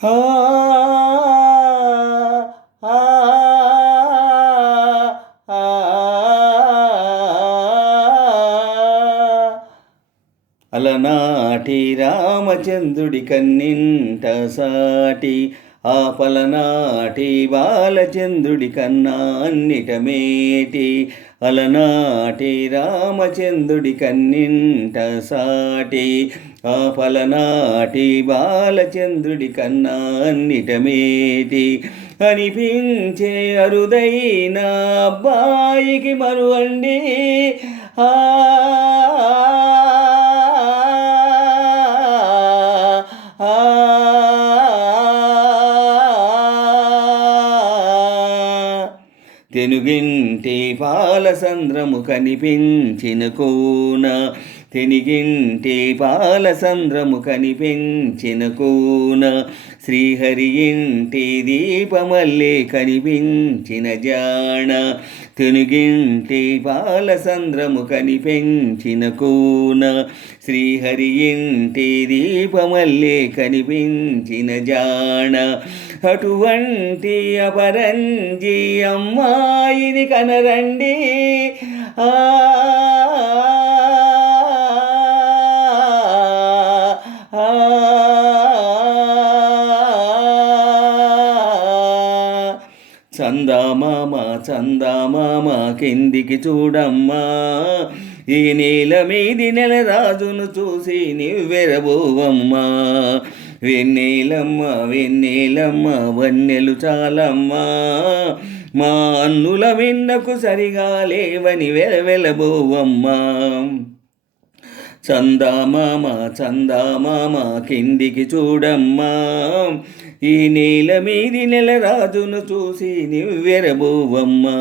ఆ ఆ ఆ అలనాటి రామచంద్రుడి కన్నింట సాటి పలనాటి బాలచంద్రుడి కన్నా అన్నిట మేటి అలనాటి రామచంద్రుడి కన్నింట సాటి పలనాటి బాలచంద్రుడి కన్నా అన్నిట మేటి అనిపించే అరుదైన అబ్బాయికి మరువండి ఆ తెనుగింటి పాలసంద్రము కనిపించిన కోన తెనిగింటి పాలసంద్రము కనిపించిన కోన శ్రీహరి ఇంటి దీపమల్లే కనిపించిన జాణ తెనుగింటి పాలసంద్రము కనిపించిన కోన శ్రీహరి ఇంటి దీపమల్లే కనిపించిన జాణ అటువంటి అపరంజి అమ్మాయిని కనరండి ఆ చందామామ చందామామ కిందికి చూడమ్మా ఈ నీల మీది నెల రాజును చూసి నివ్వెరబోవమ్మా వెన్నెలమ్మ వెన్నెలమ్మ వన్నెలు చాలమ్మా మా అన్నుల విన్నకు సరిగా లేవని వెలవెలబోవమ్మా చందామామ చందామామ కిందికి చూడమ్మా ఈ నీల మీది నెల రాజును చూసి నివ్వెరబోవమ్మా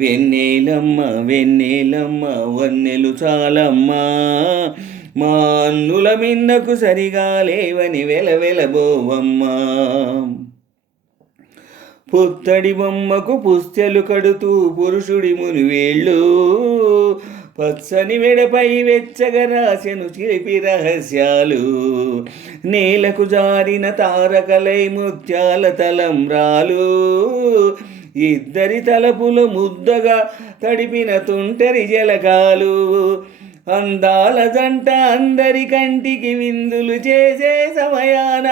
వెన్నెలమ్మ వెన్నెలమ్మ వన్నెలు చాలమ్మా మా అన్నుల మిన్నకు సరిగా లేవని వెలవెలబోవమ్మా పుత్తడి బొమ్మకు పుస్తెలు కడుతూ పురుషుడి మునివేళ్ళు పచ్చని మెడపై వెచ్చగా రాసెను చిలిపి రహస్యాలు నేలకు జారిన తారకలై ముత్యాల తలంబ్రాలు ఇద్దరి తలపులు ముద్దగా తడిపిన తుంటరి జలకాలు అందాల జంట అందరి కంటికి విందులు చేసే సమయాన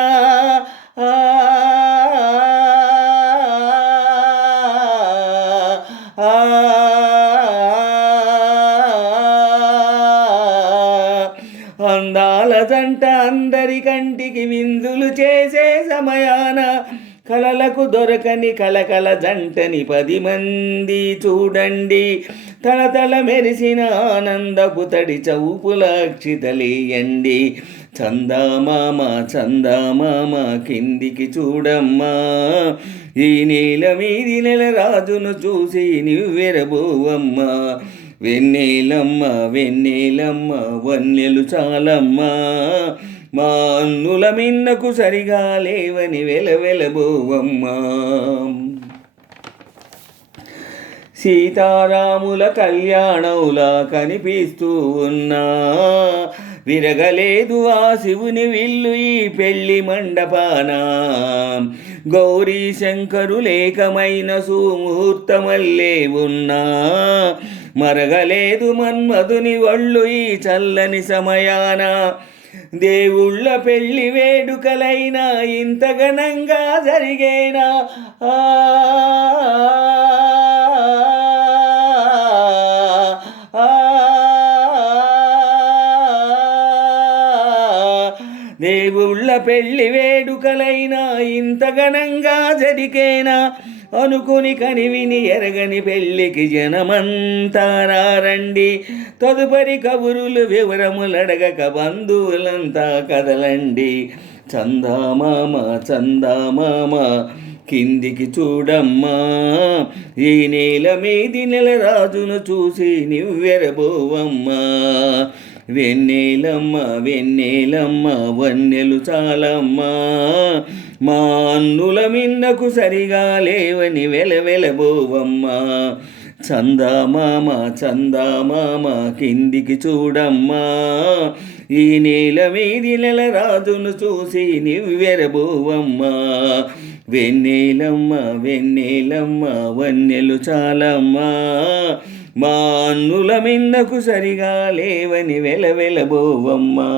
అందాల జంట అందరి కంటికి విందులు చేసే సమయాన కలలకు దొరకని కలకల జంటని 10 మంది చూడండి తలతల మెరిసిన ఆనందపు తడి చౌపుల అక్షితలేయండి చందామామ చందామామ కిందికి చూడమ్మా ఈ నీల మీది నెల రాజును చూసి నివ్వెరబోవమ్మా వెన్నెలమ్మ వెన్నెలమ్మ వన్నెలు చాలమ్మా మా అన్నుల మిన్నకు సరిగా లేవని వెలవెలబోవమ్మా సీతారాముల కళ్యాణంలా కనిపిస్తూ ఉన్నా విరగలేదు ఆ శివుని విల్లు ఈ పెళ్లి మండపాన గౌరీ శంకరులేకమైన సుముహూర్తమల్లే ఉన్నా మరగలేదు మన్మధుని ఒళ్ళు ఈ చల్లని సమయాన దేవుళ్ళ పెళ్లి వేడుకలైనా ఇంత ఘనంగా జరిగేనా దేవుళ్ళ పెళ్లి వేడుకలైనా ఇంత ఘనంగా జరిగేనా అనుకుని కనివిని ఎరగని పెళ్ళికి జనమంతా రండి తదుపరి కబురులు వివరములడగక బంధువులంతా కదలండి చందామామ చందామామ కిందికి చూడమ్మా ఈ నేల మీది నెల రాజును చూసి నివ్వెరబోవమ్మా వెన్నెలమ్మ వెన్నెలమ్మ వన్నెలు చాలమ్మా మా అన్నుల మిన్నకు సరిగా లేవని వెలవెలబోవమ్మా చందామామ చందామామ కిందికి చూడమ్మా, ఈ నేల మీది నెల రాజును చూసి నివ్వెరబోవమ్మా. వెన్నెలమ్మ వెన్నెలమ్మ వన్నెలు చాలమ్మా, మా అన్నుల మిన్నకు సరిగా లేవని వెలవెలబోవమ్మా.